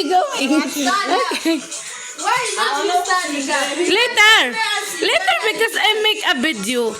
you going? Okay. Why not you standing there? Later. Later because I make a video.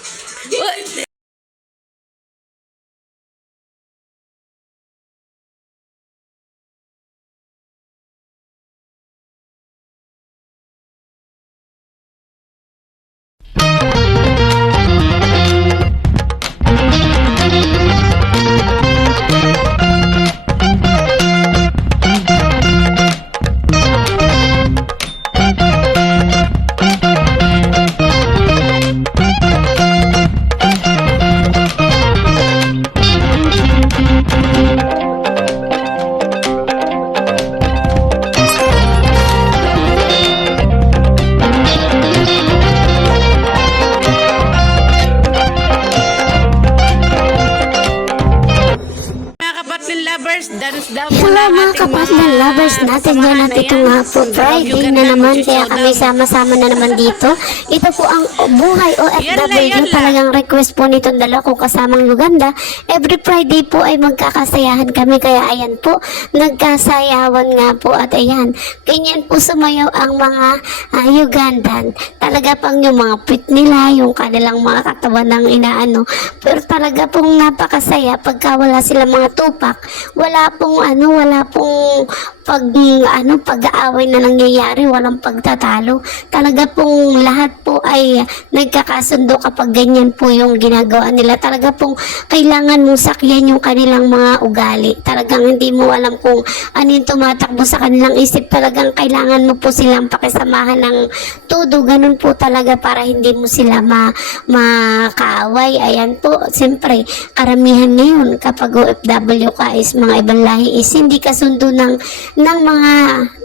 Daw Hello mga kapatid lovers natin dyan at ito nga po Friday na naman kaya kami sama-sama na naman dito. Ito po ang buhay OFW talagang request po nitong dalawa ko kasamang Uganda. Every Friday po ay magkakasayahan kami kaya ayan po nagkasayawan nga po at ayan ganyan po sumayaw ang mga ah, Ugandan. Talaga pang yung mga pit nila, yung kanilang mga katawan ng inaano. Pero talaga pong napakasaya pagka wala sila mga tupak. Wala pong ano, wala pong pag ano pag-aaway na nangyayari, walang pagtatalo. Talaga pong lahat po ay nagkakasundo kapag ganyan po yung ginagawa nila. Talaga pong kailangan mong sakyan yung kanilang mga ugali. Talagang hindi mo alam kung ano yung tumatakbo sa kanilang isip. Talagang kailangan mo po silang pakisamahan ng todo. Ganun po talaga para hindi mo sila ma makaaway. Ayan po, siyempre, karamihan ngayon kapag OFW ka is mga ibang lahi is hindi kasundo ng, ng mga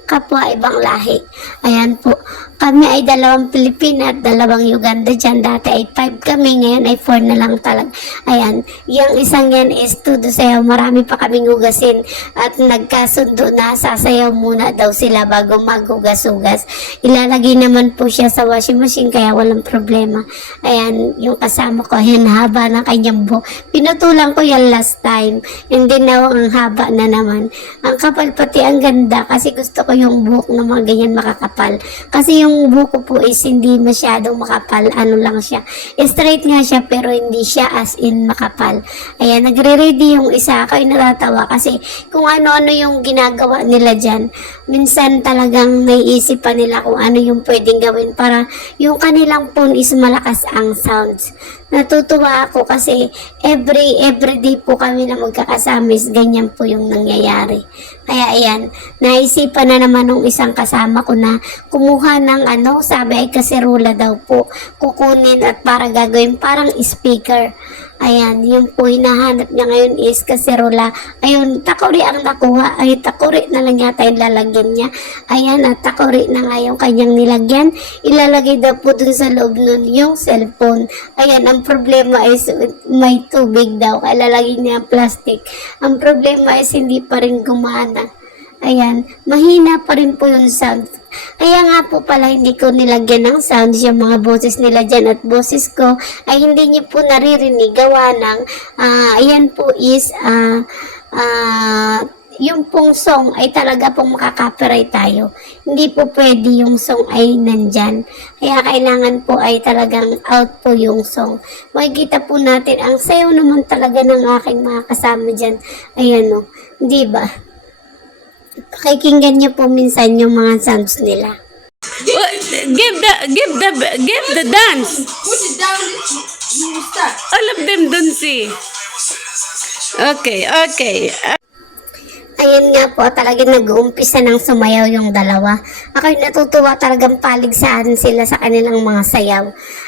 kapwa ibang lahi. Ayan po. Kami ay dalawang Pilipina at dalawang Uganda dyan. Dati ay five kami, ngayon ay four na lang talaga. Ayan. Yung isang yan is tudo sayaw. Marami pa kaming hugasin at nagkasundo na sasayaw muna daw sila bago maghugas-hugas. Ilalagay naman po siya sa washing machine kaya walang problema. Ayan, yung kasama ko, ayan, haba ng kanyang buhok. Pinutulan ko yan last time. And then now, ang haba na naman. Ang kapal pati ang ganda kasi gusto ko yung buhok na mga ganyan makakapal. Kasi yung buhok ko po is hindi masyadong makapal. Ano lang siya. Straight nga siya pero hindi siya as in makapal. Ayan, nagre-ready yung isa. Ako ay natatawa kasi kung ano-ano yung ginagawa nila dyan. Minsan talagang may isip pa nila kung ano yung pwedeng gawin para yung kanilang phone is malakas ang sounds. Natutuwa ako kasi every everyday po kami na magkakasamis, ganyan po yung nangyayari. Kaya ayan, naisipan na naman nung isang kasama ko na kumuha ng ano, sabi ay kaserula daw po, kukunin at para gagawin parang speaker. Ayan, yung po hinahanap niya ngayon is kaserola. Ayun, takori ang nakuha. Ay, takori na lang yata yung lalagyan niya. Ayan, at takori na nga yung kanyang nilagyan. Ilalagay daw po dun sa loob nun yung cellphone. Ayan, ang problema is may tubig daw. Kaya niya ang plastic. Ang problema is hindi pa rin gumana. Ayan, mahina pa rin po yung sound. Kaya nga po pala hindi ko nilagyan ng sound yung mga boses nila dyan at boses ko ay hindi niyo po naririnig gawa ng ah, ayan po is ah, ah, yung pong song ay talaga pong makaka-copyright tayo. Hindi po pwede yung song ay nandyan. Kaya kailangan po ay talagang out po yung song. Makikita po natin, ang sayo naman talaga ng aking mga kasama dyan. Ayan o, di ba? Pakikinggan niyo po minsan yung mga sounds nila. Give the give the give the dance. Put it down. You. All of them don't see. Okay, okay. Ayun nga po, talagang nag-uumpisa ng sumayaw yung dalawa. Ako'y natutuwa talagang paligsahan sila sa kanilang mga sayaw.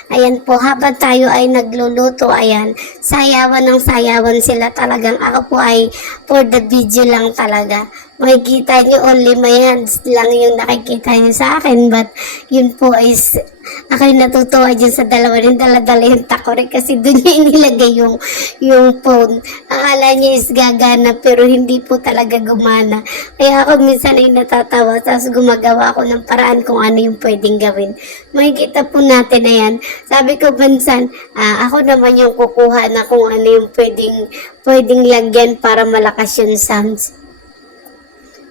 Ayan po, habang tayo ay nagluluto, ayan, sayawan ng sayawan sila talagang. Ako po ay for the video lang talaga. Makikita nyo, only my hands lang yung nakikita nyo sa akin. But yun po is, ako'y natutuwa dyan sa dalawa rin dala-dala yung takore kasi doon niya inilagay yung, yung phone. Akala niya is gagana pero hindi po talaga gumana. Kaya ako minsan ay natatawa tapos gumagawa ako ng paraan kung ano yung pwedeng gawin. Makikita po natin na yan. Sabi ko minsan, ah, ako naman yung kukuha na kung ano yung pwedeng, pwedeng lagyan para malakas yung sounds.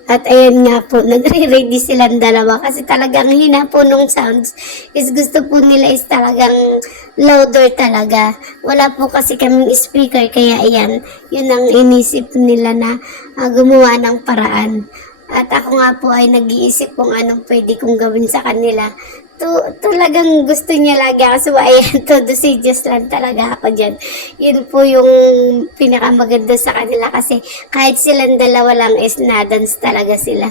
At ayan nga po, nagre-ready silang dalawa kasi talagang hina po nung sounds is gusto po nila is talagang louder talaga. Wala po kasi kaming speaker kaya ayan, yun ang inisip nila na ah, gumawa ng paraan. At ako nga po ay nag-iisip kung anong pwede kong gawin sa kanila. To, talagang gusto niya lagi ako. So, ayan, todo serious lang talaga ako dyan. Yun po yung pinakamaganda sa kanila kasi kahit silang dalawa lang is na-dance talaga sila.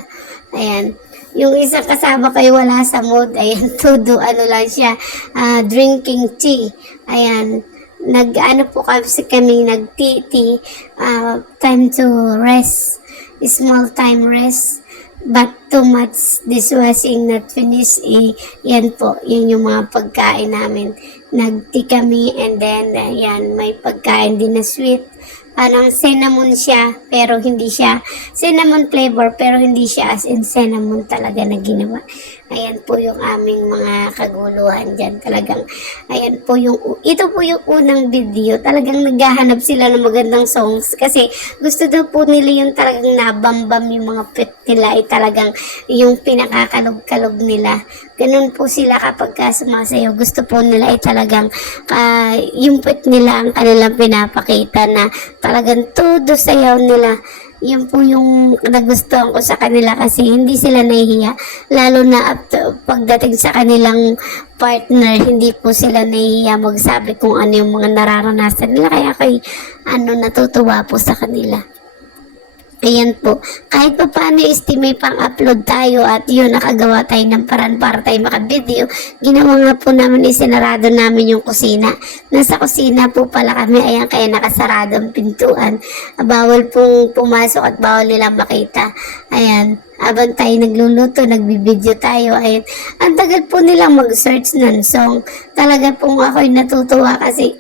Ayan. Yung isang kasama kayo wala sa mood, ayan, todo ano lang siya, ah, drinking tea. Ayan, nag ano po kasi kami nag tea tea, ah, time to rest, small time rest but too much dishwashing not finished, eh, yan po, yun yung mga pagkain namin. Nagti kami and then, uh, yan, may pagkain din na sweet. Parang cinnamon siya, pero hindi siya cinnamon flavor, pero hindi siya as in cinnamon talaga na ginawa. Ayan po yung aming mga kaguluhan dyan. Talagang, ayan po yung, ito po yung unang video. Talagang naghahanap sila ng magandang songs kasi gusto daw po nila yung talagang nabambam yung mga pet nila ay talagang yung pinakakalog-kalog nila. Ganun po sila kapag ka sumasayaw. Gusto po nila ay talagang ah, yung pet nila ang kanilang pinapakita na talagang todo sayaw nila yun po yung nagustuhan ko sa kanila kasi hindi sila nahihiya. Lalo na to- pagdating sa kanilang partner, hindi po sila nahihiya magsabi kung ano yung mga nararanasan nila. Kaya kay ano, natutuwa po sa kanila. Ayan po. Kahit pa paano estimate pang upload tayo at yun, nakagawa tayo ng paraan para tayo makavideo. Ginawa nga po namin, isinarado namin yung kusina. Nasa kusina po pala kami, ayan kaya nakasarado ang pintuan. Bawal pong pumasok at bawal nilang makita. Ayan. Habang tayo nagluluto, nagbibideo tayo, ayun. Ang tagal po nilang mag-search ng song. Talaga pong ako'y natutuwa kasi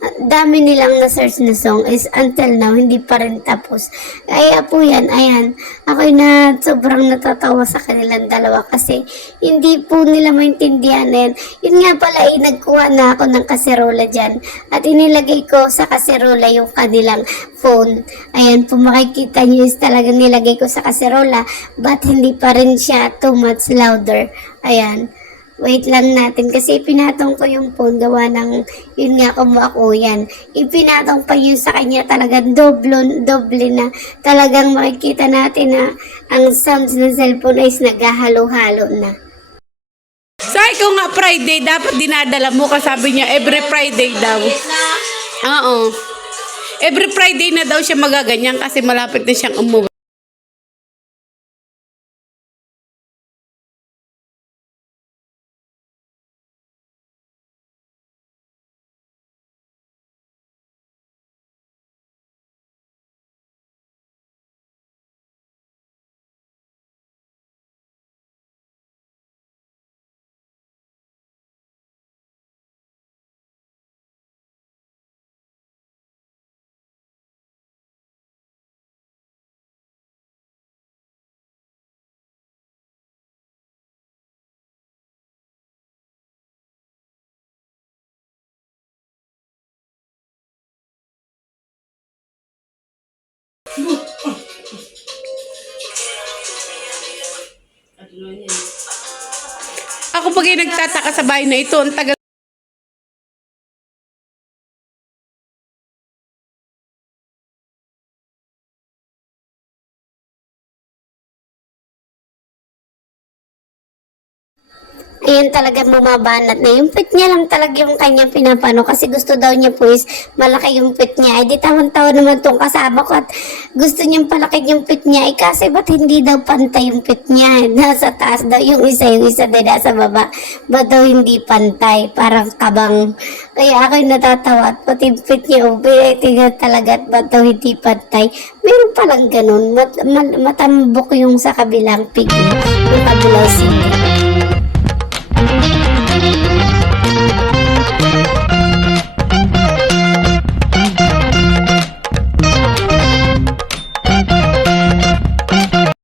dami nilang na-search na song is until now, hindi pa rin tapos. Kaya po yan, ayan, ako'y na sobrang natatawa sa kanilang dalawa kasi hindi po nila maintindihan yan. Yun nga pala, eh, nagkuha na ako ng kaserola dyan at inilagay ko sa kaserola yung kanilang phone. Ayan, po makikita nyo is talagang nilagay ko sa kaserola but hindi pa rin siya too much louder. Ayan. Wait lang natin kasi pinatong ko yung phone gawa ng yun nga kumuha ko yan. Ipinatong pa yun sa kanya talagang doble, doble na talagang makikita natin na ang sounds ng cellphone is naghahalo-halo na. Sa ikaw nga Friday, dapat dinadala mo kasabi niya every Friday daw. Oo. Every Friday na daw siya magaganyan kasi malapit na siyang umuwi. Ako pag nagtataka sa bahay na ito, ang tagal Ayan talaga bumabanat na. Yung pit niya lang talaga yung kanyang pinapano kasi gusto daw niya po is malaki yung pit niya. Ay di tawan-tawa naman tong kasama ko at gusto niyang palaki yung pit niya. Ay kasi ba't hindi daw pantay yung pit niya? Nasa taas daw yung isa, yung isa din nasa baba. Ba't daw hindi pantay? Parang kabang. Kaya ako'y natatawa at pati pit niya, oh, tingnan talaga at ba't daw hindi pantay? Meron palang ganun. Mat, mat- matambok yung sa kabilang pig. Yung kabilang singit.